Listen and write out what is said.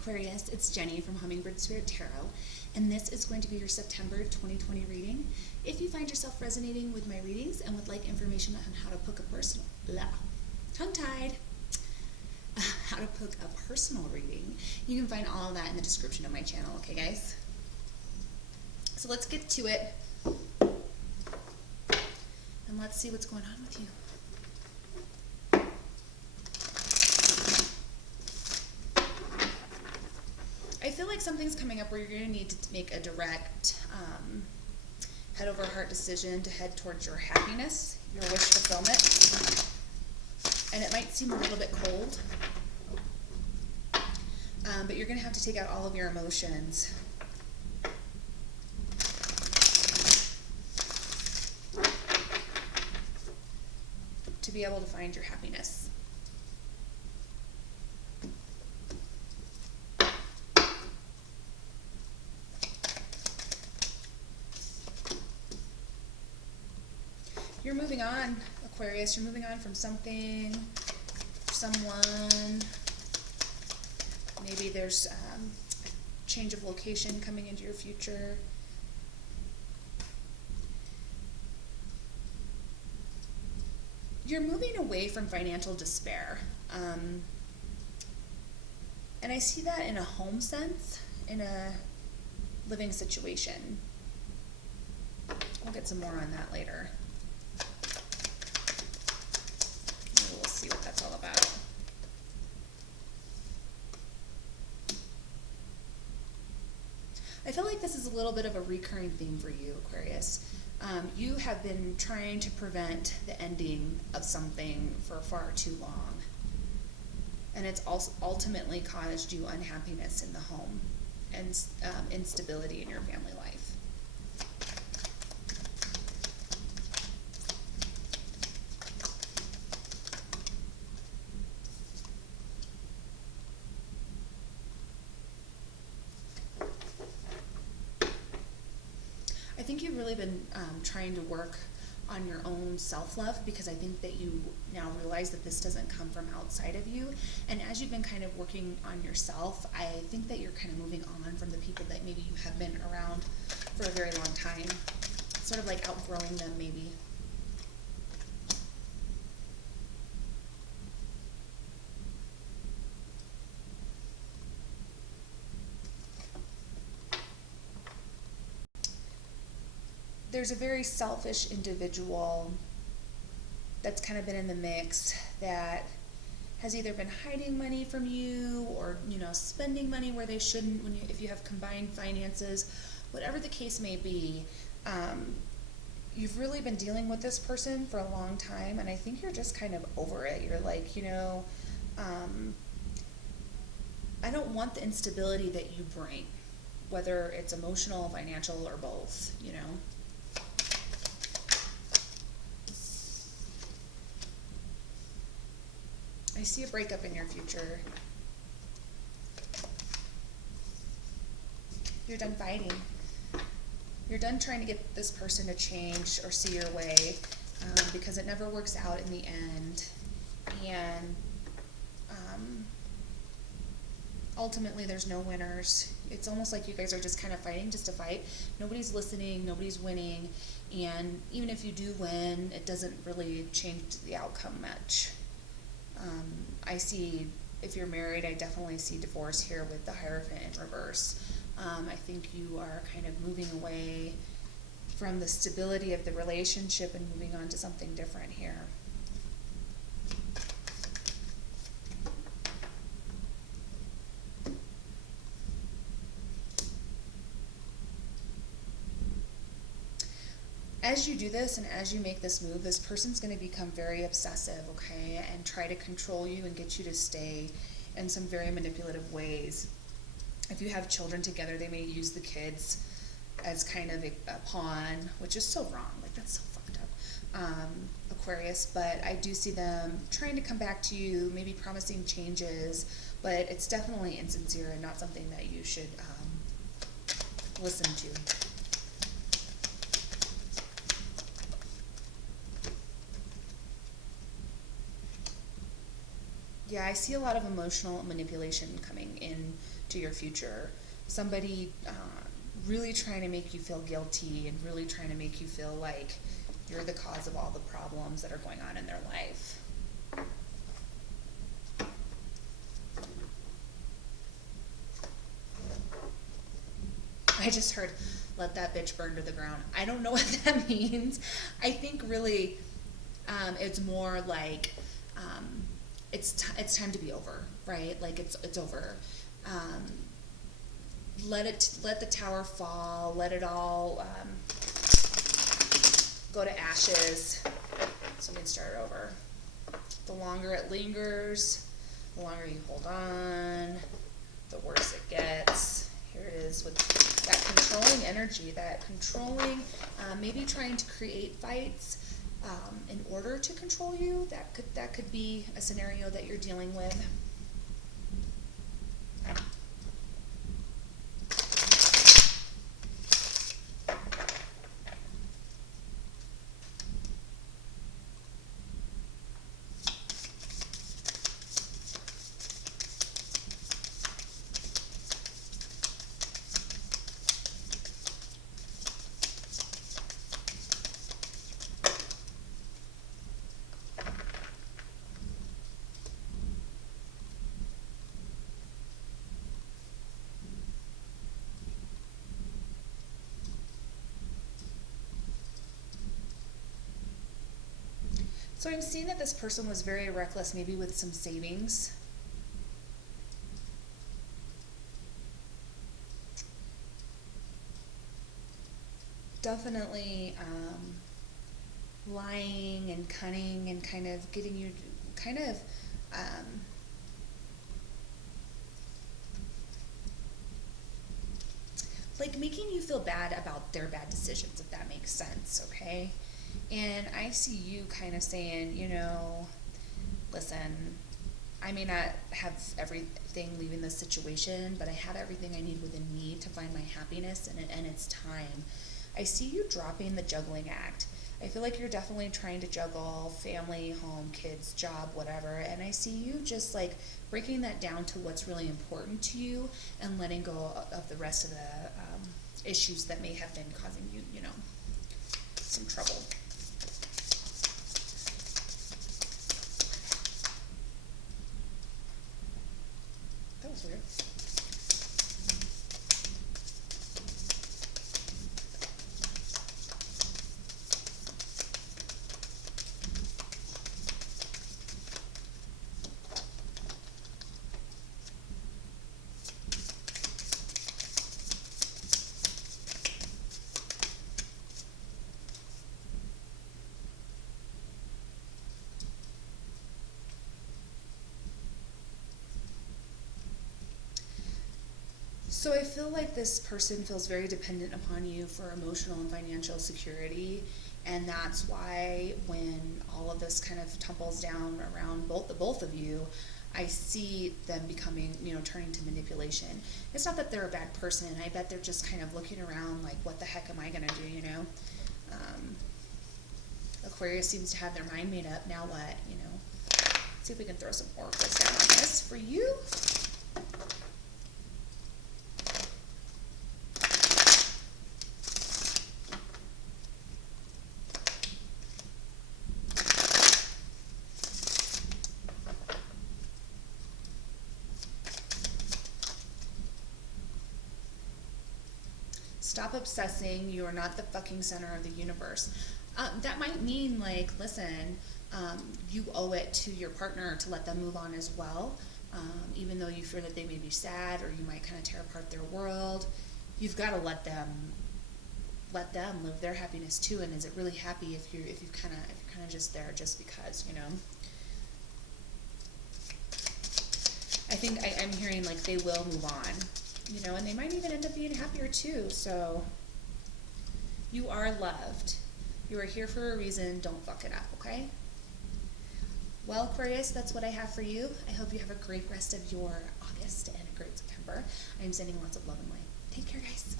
Aquarius, it's Jenny from Hummingbird Spirit Tarot, and this is going to be your September 2020 reading. If you find yourself resonating with my readings and would like information on how to book a personal, tongue-tied, how to book a personal reading, you can find all of that in the description of my channel, okay guys? So let's get to it, and let's see what's going on with you. I feel like something's coming up where you're going to need to make a direct head over heart decision to head towards your happiness, your wish fulfillment. And it might seem a little bit cold, but you're going to have to take out all of your emotions. To be able to find your happiness. You're moving on, Aquarius. You're moving on from something, someone. Maybe there's a change of location coming into your future. You're moving away from financial despair. And I see that in a home sense, in a living situation. We'll get some more on that later. We'll see what that's all about. I feel like this is a little bit of a recurring theme for you, Aquarius. You have been trying to prevent the ending of something for far too long. And it's also ultimately caused you unhappiness in the home and instability in your family life. I think you've really been trying to work on your own self-love, because I think that you now realize that this doesn't come from outside of you. And as you've been kind of working on yourself, I think that you're kind of moving on from the people that maybe you have been around for a very long time. Sort of like outgrowing them maybe. There's a very selfish individual that's kind of been in the mix that has either been hiding money from you or, spending money where they shouldn't if you have combined finances, whatever the case may be. You've really been dealing with this person for a long time, and I think you're just kind of over it. You're like, I don't want the instability that you bring, whether it's emotional, financial, or both, I see a breakup in your future. You're done fighting. You're done trying to get this person to change or see your way, because it never works out in the end. And ultimately there's no winners. It's almost like you guys are just kind of fighting just to fight. Nobody's listening, nobody's winning, and even if you do win, it doesn't really change the outcome much. I see, if you're married, I definitely see divorce here with the Hierophant in reverse. I think you are kind of moving away from the stability of the relationship and moving on to something different here. As you do this and as you make this move, this person's going to become very obsessive, okay, and try to control you and get you to stay in some very manipulative ways. If you have children together, they may use the kids as kind of a pawn, which is so wrong. Like, that's so fucked up, Aquarius. But I do see them trying to come back to you, maybe promising changes, but it's definitely insincere and not something that you should listen to. Yeah, I see a lot of emotional manipulation coming in to your future. Somebody really trying to make you feel guilty and really trying to make you feel like you're the cause of all the problems that are going on in their life. I just heard, let that bitch burn to the ground. I don't know what that means. I think really it's more like it's time to be over, right? Like it's over. Let the tower fall. Let it all go to ashes. So we can start over. The longer it lingers, the longer you hold on, the worse it gets. Here it is with that controlling energy, that controlling, maybe trying to create fights in order to control you. That could be a scenario that you're dealing with. So I'm seeing that this person was very reckless, maybe with some savings. Definitely lying and cunning and kind of getting you like making you feel bad about their bad decisions, if that makes sense, okay? And I see you kind of saying, listen, I may not have everything leaving this situation, but I have everything I need within me to find my happiness, and it's time. I see you dropping the juggling act. I feel like you're definitely trying to juggle family, home, kids, job, whatever, and I see you just like breaking that down to what's really important to you and letting go of the rest of the issues that may have been causing you, some trouble. That was weird. So I feel like this person feels very dependent upon you for emotional and financial security, and that's why when all of this kind of tumbles down around the both of you, I see them becoming, turning to manipulation. It's not that they're a bad person. I bet they're just kind of looking around like, what the heck am I going to do, Aquarius seems to have their mind made up. Now what, Let's see if we can throw some oracles down on this for you. Stop obsessing. You are not the fucking center of the universe. That might mean, like, listen, you owe it to your partner to let them move on as well. Even though you fear that they may be sad or you might kind of tear apart their world, you've got to let them live their happiness too. And is it really happy if you're kind of just there just because, I think I'm hearing like they will move on. And they might even end up being happier too. So you are loved. You are here for a reason. Don't fuck it up, okay? Well, Aquarius, that's what I have for you. I hope you have a great rest of your August and a great September. I'm sending lots of love and light. Take care, guys.